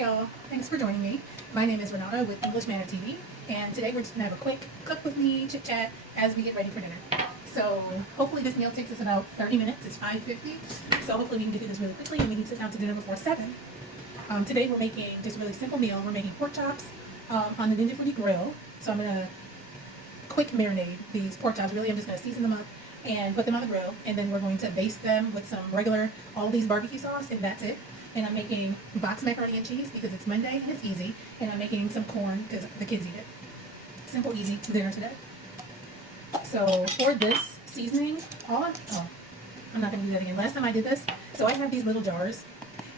Hey y'all, thanks for joining me. My name is Renata with English Manor TV, and today we're just gonna have a quick cook with me chit chat as we get ready for dinner. So hopefully this meal takes us about 30 minutes. It's 5:50, so hopefully we can get through this really quickly and we can sit down to dinner before 7. Today we're making just a really simple meal. We're making pork chops on the Ninja Foodie grill. So I'm gonna quick marinate these pork chops. Really, I'm just gonna season them up and put them on the grill, and then we're going to baste them with some regular Aldi's barbecue sauce, and that's it. And I'm making box macaroni and cheese because it's Monday and it's easy, and I'm making some corn because the kids eat it. Simple, easy dinner today. So for this seasoning, I'm not going to do that again. Last time I did this, so I have these little jars,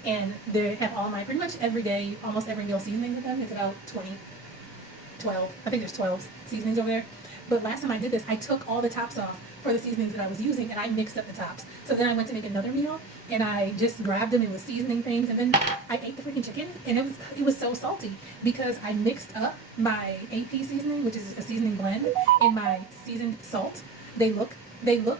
and they have all my, pretty much every day, almost every meal seasonings in them. It's about 12. I think there's 12 seasonings over there. But last time I did this, I took all the tops off for the seasonings that I was using, and I mixed up the tops. So then I went to make another meal, and I just grabbed them and was seasoning things, and then I ate the freaking chicken, and it was so salty because I mixed up my AP seasoning, which is a seasoning blend, and my seasoned salt. They look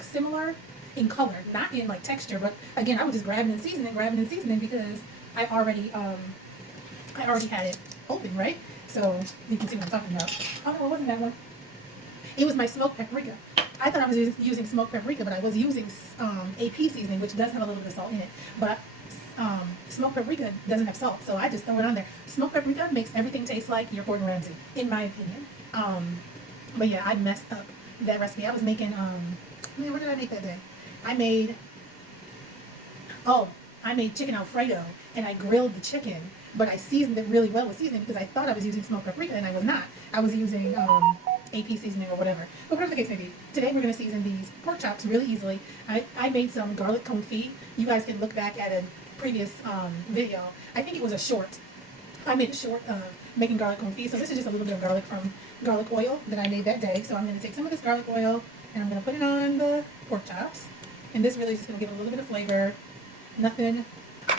similar in color, not in like texture, but again, I was just grabbing and seasoning because I already had it open, right? So you can see what I'm talking about. Oh no, it wasn't that one. It was my smoked paprika. I thought I was using smoked paprika, but I was using AP seasoning, which does have a little bit of salt in it. But smoked paprika doesn't have salt, so I just throw it on there. Smoked paprika makes everything taste like your Gordon Ramsay, in my opinion. But yeah, I messed up that recipe. I was making, what did I make that day? I made chicken Alfredo, and I grilled the chicken, but I seasoned it really well with seasoning because I thought I was using smoked paprika, and I was not. I was using AP seasoning or whatever. But whatever the case may be, today we're going to season these pork chops really easily. I made some garlic confit. You guys can look back at a previous video. I think it was a short. I made a short of making garlic confit. So this is just a little bit of garlic from garlic oil that I made that day. So I'm going to take some of this garlic oil and I'm going to put it on the pork chops. And this really is just going to give it a little bit of flavor. Nothing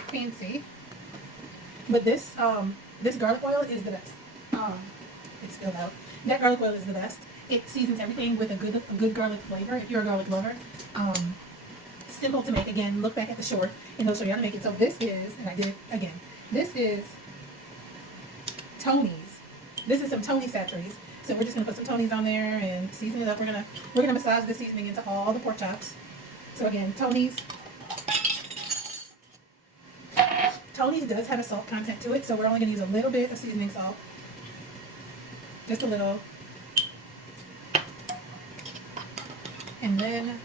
fancy. But this garlic oil is the best. It's spilled out. That garlic oil is the best. It seasons everything with a good garlic flavor if you're a garlic lover. Simple to make. Again, look back at the short and it'll show you how to make it. So this is, and I did it again, this is Tony's. This is some Tony Satcheries. So we're just gonna put some Tony's on there and season it up. We're gonna massage the seasoning into all the pork chops. So again, Tony's does have a salt content to it, so we're only gonna use a little bit of seasoning salt. Just a little. And then,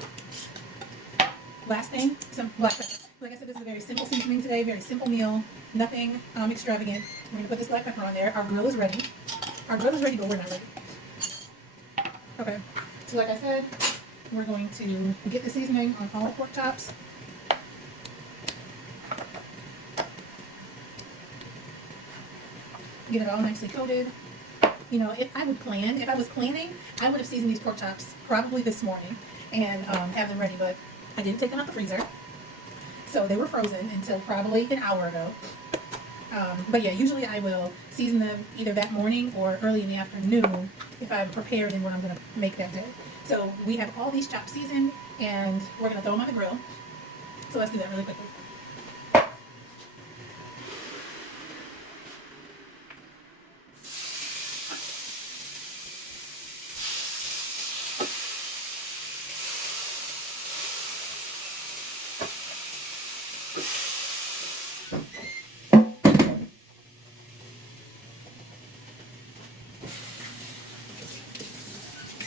last thing, some black pepper. Like I said, this is a very simple seasoning today, very simple meal, nothing extravagant. We're going to put this black pepper on there. Our grill is ready. Our grill is ready, but we're not ready. Okay, so like I said, we're going to get the seasoning on all the pork chops. Get it all nicely coated. You know, if I was planning, I would have seasoned these pork chops probably this morning and have them ready, but I didn't take them out the freezer. So they were frozen until probably an hour ago. But yeah, usually I will season them either that morning or early in the afternoon if I'm prepared in what I'm going to make that day. So we have all these chops seasoned and we're going to throw them on the grill. So let's do that really quickly.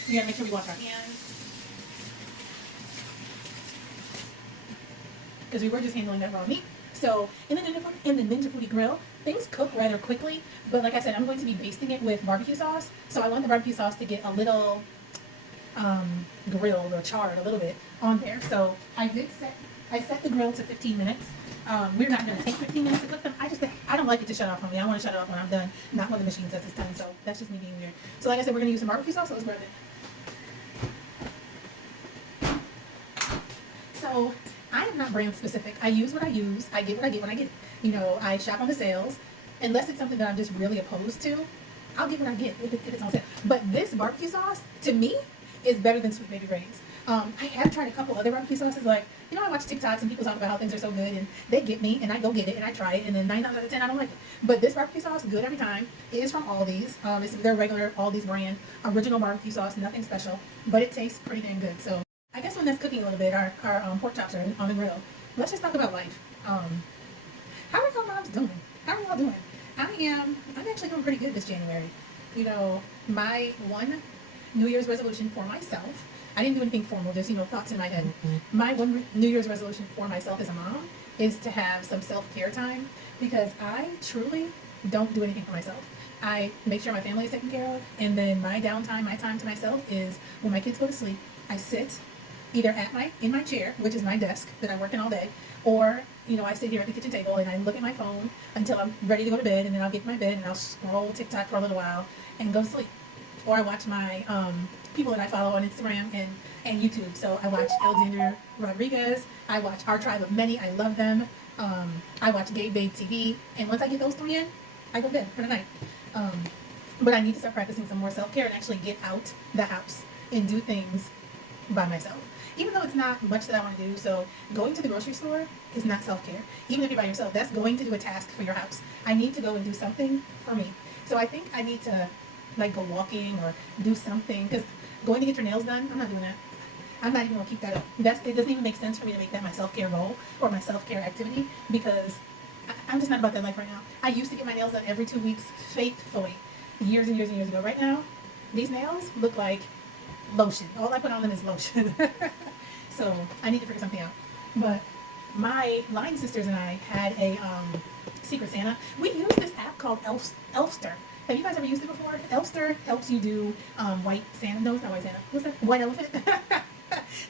We gotta make sure we wash our hands because we were just handling that raw meat. So in the Ninja Foodie grill, things cook rather quickly. But like I said, I'm going to be basting it with barbecue sauce. So I want the barbecue sauce to get a little grilled or charred a little bit on there. So I set the grill to 15 minutes. We're not going to take 15 minutes to cook them. I don't like it to shut off on me. I want to shut it off when I'm done, not when the machine says it's done. So that's just me being weird. So like I said, we're going to use some barbecue sauce. So let's grab it. So I am not brand specific. I use what I use. I get what I get when I get it. You know, I shop on the sales. Unless it's something that I'm just really opposed to, I'll get what I get if it's on sale. But this barbecue sauce, to me, is better than Sweet Baby Ray's. I have tried a couple other barbecue sauces. Like, I watch TikToks and people talk about how things are so good, and they get me, and I go get it, and I try it, and then 9 times out of 10, I don't like it. But this barbecue sauce, good every time. It is from Aldi's. It's their regular Aldi's brand, original barbecue sauce, nothing special, but it tastes pretty dang good. So I guess when that's cooking a little bit, our pork chops are on the grill. Let's just talk about life. How are y'all moms doing? How are y'all doing? I'm actually doing pretty good this January. My one New Year's resolution for myself, I didn't do anything formal, just, thoughts in my head. My one New Year's resolution for myself as a mom is to have some self-care time, because I truly don't do anything for myself. I make sure my family is taken care of, and then my downtime, my time to myself is when my kids go to sleep, I sit either in my chair, which is my desk that I work in all day, or I sit here at the kitchen table and I look at my phone until I'm ready to go to bed, and then I'll get to my bed and I'll scroll TikTok for a little while and go to sleep. Or I watch my people that I follow on Instagram and YouTube. So I watch Alexander Rodriguez. I watch Our Tribe of Many. I love them. I watch Gay Babe TV. And once I get those 3 in, I go to bed for the night. But I need to start practicing some more self-care and actually get out the house and do things by myself. Even though it's not much that I want to do. So going to the grocery store is not self-care. Even if you're by yourself, that's going to do a task for your house. I need to go and do something for me. So I think I need to go walking or do something, because going to get your nails done, I'm not doing that. I'm not even going to keep that up. It doesn't even make sense for me to make that my self-care goal or my self-care activity, because I'm just not about that life right now. I used to get my nails done every 2 weeks faithfully years and years and years ago. Right now, these nails look like lotion. All I put on them is lotion. So I need to figure something out. But my line sisters and I had a Secret Santa. We used this app called Elfster. Have you guys ever used it before? Elfster helps you do white Santa. No, it's not white Santa. What's that? White elephant.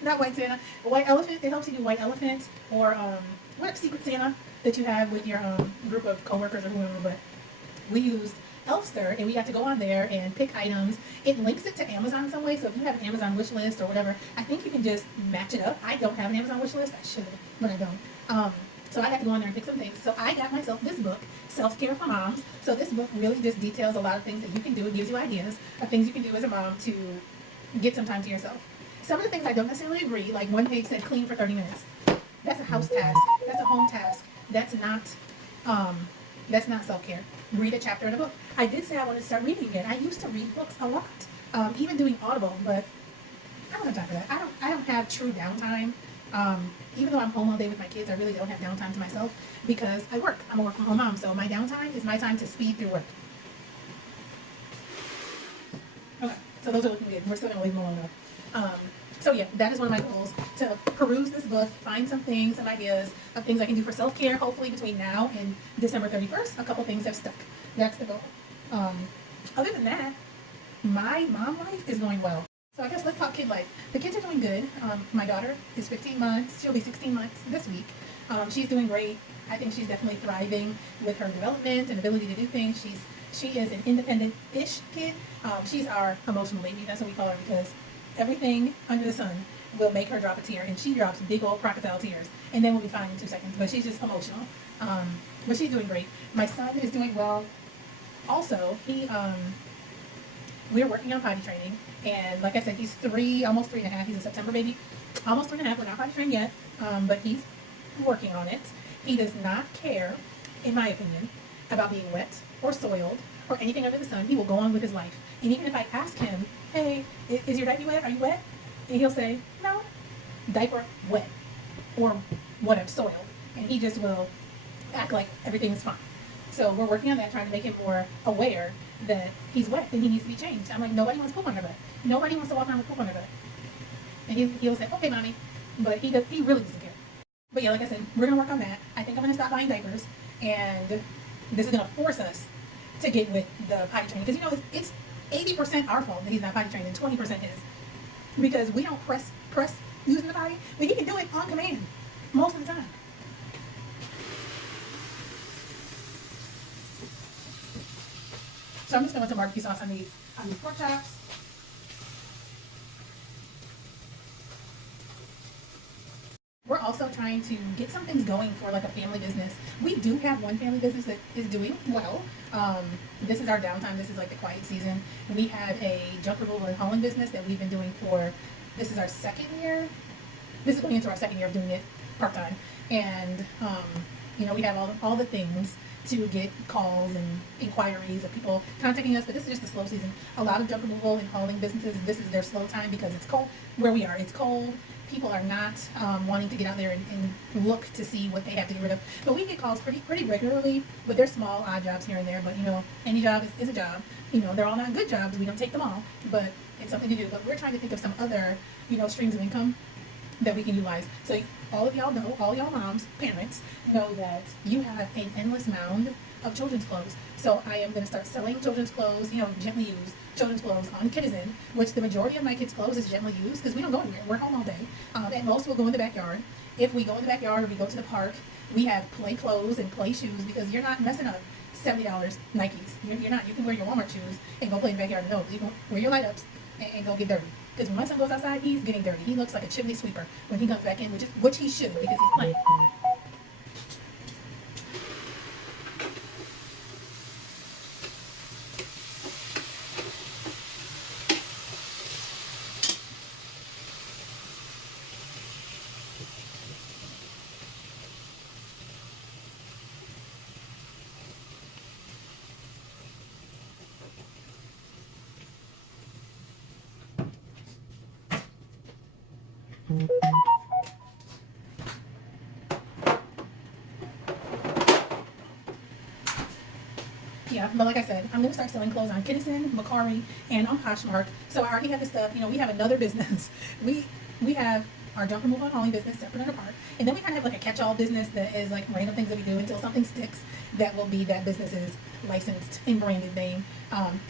Not white Santa. White elephant. It helps you do white elephant, or what Secret Santa that you have with your group of coworkers or whoever. But we used Elfster, and we got to go on there and pick items. It links it to Amazon some way. So if you have an Amazon wish list or whatever, I think you can just match it up. I don't have an Amazon wish list. I should, but I don't. So I got to go on there and pick some things. So I got myself this book, Self-Care for Moms. So this book really just details a lot of things that you can do. It gives you ideas of things you can do as a mom to get some time to yourself. Some of the things I don't necessarily agree, like one page said clean for 30 minutes. That's a house task. That's a home task. That's not self-care. Read a chapter in a book. I did say I wanted to start reading again. I used to read books a lot, even doing Audible, but I don't have time for that. I don't have true downtime. Even though I'm home all day with my kids, I really don't have downtime to myself because I work. I'm a work from home mom, so my downtime is my time to speed through work. Okay, so those are looking good. We're still gonna leave them alone though. So yeah, that is one of my goals, to peruse this book, find some things, some ideas of things I can do for self-care. Hopefully between now and December 31st, a couple things have stuck. That's the goal. Other than that, my mom life is going well. So I guess let's talk kid life. The kids are doing good. My daughter is 15 months. She'll be 16 months this week. She's doing great. I think she's definitely thriving with her development and ability to do things. She is an independent-ish kid. She's our emotional baby. That's what we call her, because everything under the sun will make her drop a tear, and she drops big old crocodile tears, and then we'll be fine in 2 seconds. But she's just emotional. But she's doing great. My son is doing well. Also, we're working on potty training, and like I said, he's 3, almost 3.5. He's a September baby, almost 3.5. We're not potty trained yet, but he's working on it. He does not care, in my opinion, about being wet or soiled or anything under the sun. He will go on with his life. And even if I ask him, hey, is your diaper wet? Are you wet? And he'll say, no, diaper wet, or whatever, soiled. And he just will act like everything is fine. So we're working on that, trying to make him more aware that he's wet and he needs to be changed. I'm like, nobody wants poop on their butt. Nobody wants to walk around with poop on their butt. And he'll say, okay, mommy. But he really doesn't care. But yeah, like I said, we're going to work on that. I think I'm going to stop buying diapers. And this is going to force us to get with the potty training. Because, it's 80% our fault that he's not potty trained and 20% his. Because we don't press using the potty. But he can do it on command most of the time. So I'm just going to put some barbecue sauce on these pork chops. We're also trying to get some things going for like a family business. We do have one family business that is doing well. This is our downtime. This is like the quiet season. We have a junk removal and hauling business that we've been doing for This is our second year. This is going into our second year of doing it part-time. And, we have all the things to get calls and inquiries of people contacting us, but this is just the slow season. A lot of junk removal and hauling businesses, this is their slow time because it's cold. Where we are, it's cold. People are not wanting to get out there and look to see what they have to get rid of. But we get calls pretty regularly, but they're small, odd jobs here and there. But, any job is a job. They're all not good jobs. We don't take them all, but it's something to do. But we're trying to think of some other, streams of income that we can utilize. So all of y'all know, all y'all moms, parents, know that you have an endless mound of children's clothes. So I am going to start selling children's clothes, gently used children's clothes on Citizen, which the majority of my kids' clothes is gently used because we don't go anywhere. We're home all day. And most will go in the backyard. If we go in the backyard or we go to the park, we have play clothes and play shoes because you're not messing up $70 Nikes. You're not. You can wear your Walmart shoes and go play in the backyard. No, you can wear your light ups and go get dirty. Because when my son goes outside, he's getting dirty. He looks like a chimney sweeper when he comes back in, which he should because he's playing. Yeah, but like I said, I'm going to start selling clothes on Kinnison, Macari, and on Poshmark. So I already have the stuff. We have another business. We have our junk removal and hauling business separate and apart. And then we kind of have like a catch-all business that is like random things that we do until something sticks that will be that business's licensed and branded name.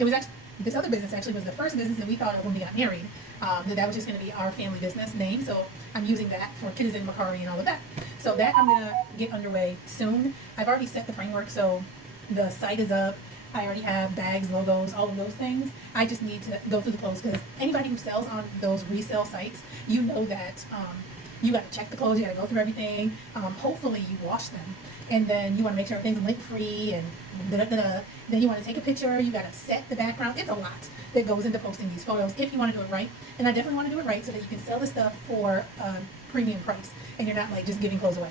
It was actually, this other business actually was the first business that we thought of when we got married. That was just going to be our family business name. So I'm using that for Kinnison, Macari, and all of that. So that I'm going to get underway soon. I've already set the framework, so the site is up. I already have bags, logos, all of those things. I just need to go through the clothes because anybody who sells on those resale sites, you know that you got to check the clothes, you got to go through everything. Hopefully you wash them, and then you want to make sure everything's link free and da-da-da-da. Then you want to take a picture. You got to set the background. It's a lot that goes into posting these photos if you want to do it right. And I definitely want to do it right so that you can sell the stuff for a premium price and you're not like just giving clothes away.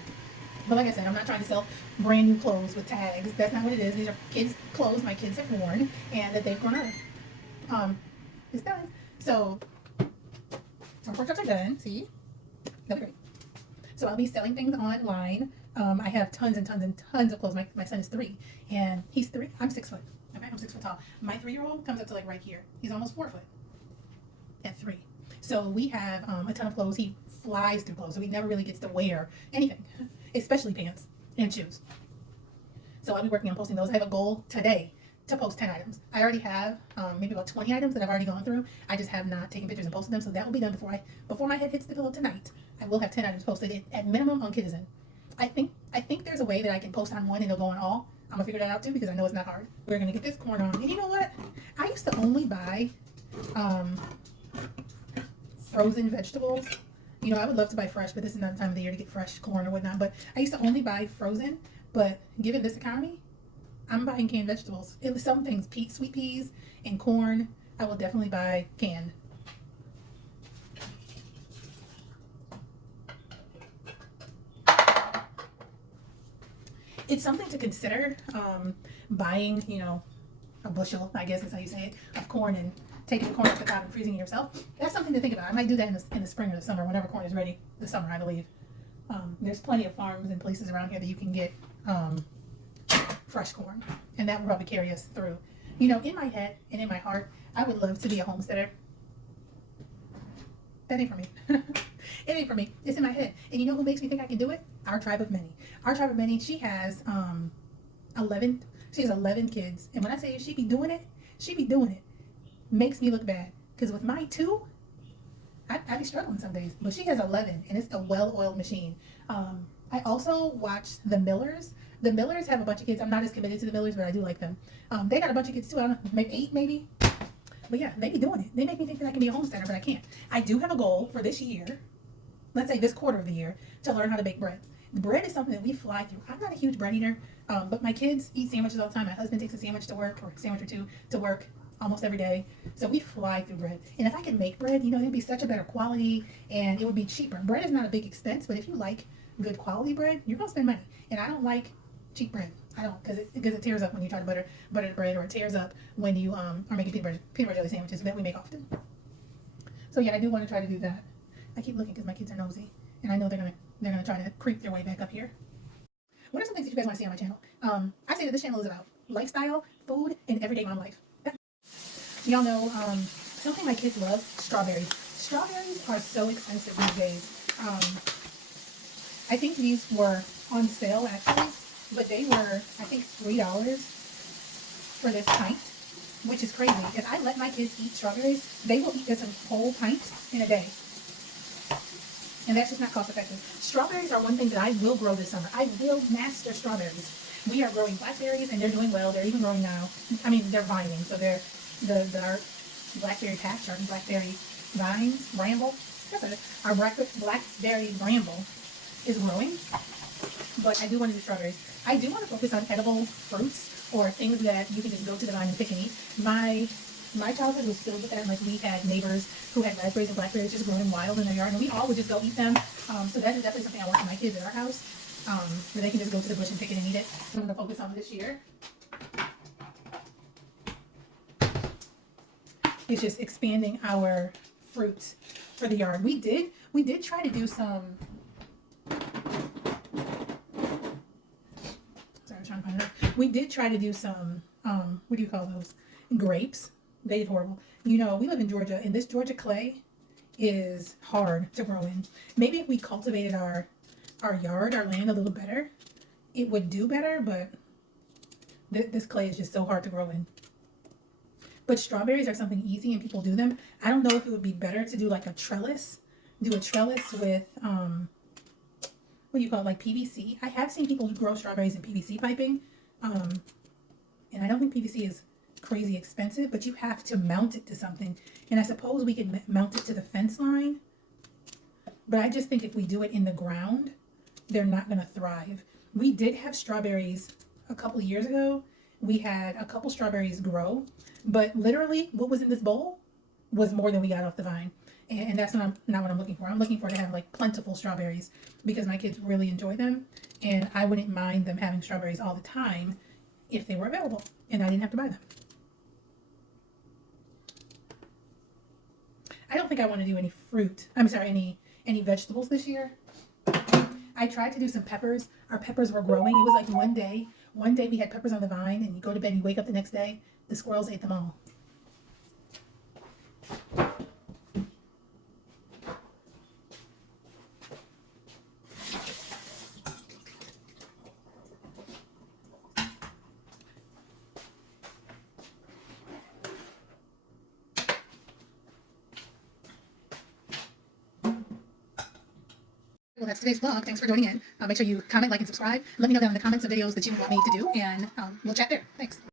But like I said, I'm not trying to sell brand new clothes with tags. That's not what it is. These are kids' clothes my kids have worn and that they've grown out of. It's done. So our pork chops are done. See? That'll be great. So I'll be selling things online. I have tons and tons and tons of clothes. My son is 3 and he's 3. I'm 6 foot. Okay, I'm 6 foot tall. My 3-year-old comes up to like right here. He's almost 4 foot at 3. So we have a ton of clothes. He flies through clothes, so he never really gets to wear anything, especially pants and shoes. So I'll be working on posting those. I have a goal today to post 10 items. I already have maybe about 20 items that I've already gone through. I just have not taken pictures and posted them, so that will be done before my head hits the pillow tonight. I will have 10 items posted at minimum on Citizen. I think there's a way that I can post on one and it'll go on all. I'm gonna figure that out too because I know it's not hard. We're gonna get this corn on. And you know what? I used to only buy frozen vegetables. I would love to buy fresh, but this is not the time of the year to get fresh corn or whatnot. But I used to only buy frozen. But given this economy, I'm buying canned vegetables. Some things, sweet peas and corn, I will definitely buy canned. It's something to consider, buying, a bushel, I guess is how you say it, of corn and taking the corn off the cob and freezing it yourself. That's something to think about. I might do that in the spring or the summer, whenever corn is ready. The summer, I believe. There's plenty of farms and places around here that you can get fresh corn, and that will probably carry us through. In my head and in my heart, I would love to be a homesteader. That ain't for me. It ain't for me. It's in my head. And you know who makes me think I can do it? Our tribe of many. Our tribe of many, she has 11 kids. And when I tell you she be doing it. Makes me look bad. Because with my 2, I be struggling some days. But she has 11, and it's a well-oiled machine. I also watch the Millers. The Millers have a bunch of kids. I'm not as committed to the Millers, but I do like them. They got a bunch of kids too. I don't know, maybe 8 maybe. But yeah, they be doing it. They make me think that I can be a homesteader, but I can't. I do have a goal for this year, let's say this quarter of the year, to learn how to bake bread. The bread is something that we fly through. I'm not a huge bread eater, but my kids eat sandwiches all the time. My husband takes a sandwich to work, or a sandwich or two to work almost every day. So we fly through bread. And if I could make bread, you know, it'd be such a better quality and it would be cheaper. Bread is not a big expense, but if you like good quality bread, you're gonna spend money. And I don't like cheap bread. I don't, because it tears up when you try to butter the bread, or it tears up when you are making peanut butter jelly sandwiches that we make often. So yeah, I do want to try to do that. I keep looking because my kids are nosy, and I know they're gonna try to creep their way back up here. What are some things that you guys want to see on my channel? I say that this channel is about lifestyle, food, and everyday mom life. Y'all know something my kids love: strawberries. Strawberries are so expensive these days. I think these were on sale actually, but they were, I think, $3 for this pint, which is crazy. If I let my kids eat strawberries, they will eat this whole pint in a day. And that's just not cost effective. Strawberries are one thing that I will grow this summer. I will master strawberries. We are growing blackberries, and they're doing well. They're even growing now. I mean, they're vining, so they're our blackberry patch, our blackberry vines, bramble. That's it. Our blackberry bramble is growing, but I do want to do strawberries. I do want to focus on edible fruits or things that you can just go to the vine and pick and eat. My childhood was filled with that. Like, we had neighbors who had raspberries and blackberries just growing wild in their yard, and we all would just go eat them. So that is definitely something I want for my kids at our house, where they can just go to the bush and pick it and eat it. So I'm going to focus on this year. It's just expanding our fruit for the yard. We did try to do some. Sorry, I'm trying to find it. We did try to do some. What do you call those? Grapes. They did horrible. You know, we live in Georgia, and this Georgia clay is hard to grow in. Maybe if we cultivated our yard, our land a little better, it would do better, but this clay is just so hard to grow in. But strawberries are something easy, and people do them. I don't know if it would be better to do like a trellis. Do a trellis with, what do you call it, like PVC. I have seen people grow strawberries in PVC piping. And I don't think PVC is crazy expensive, but you have to mount it to something. And I suppose we could mount it to the fence line. But I just think if we do it in the ground, they're not going to thrive. We did have strawberries a couple years ago. We had a couple strawberries grow, but literally what was in this bowl was more than we got off the vine. And that's not what I'm looking for. I'm looking for to have like plentiful strawberries because my kids really enjoy them. And I wouldn't mind them having strawberries all the time if they were available and I didn't have to buy them. I don't think I want to do any fruit. I'm sorry, any vegetables this year. I tried to do some peppers. Our peppers were growing. It was like one day we had peppers on the vine, and you go to bed and you wake up the next day, the squirrels ate them all. Well, that's today's vlog. Thanks for joining in. Make sure you comment, like, and subscribe. Let me know down in the comments some videos that you want me to do, and we'll chat there. Thanks.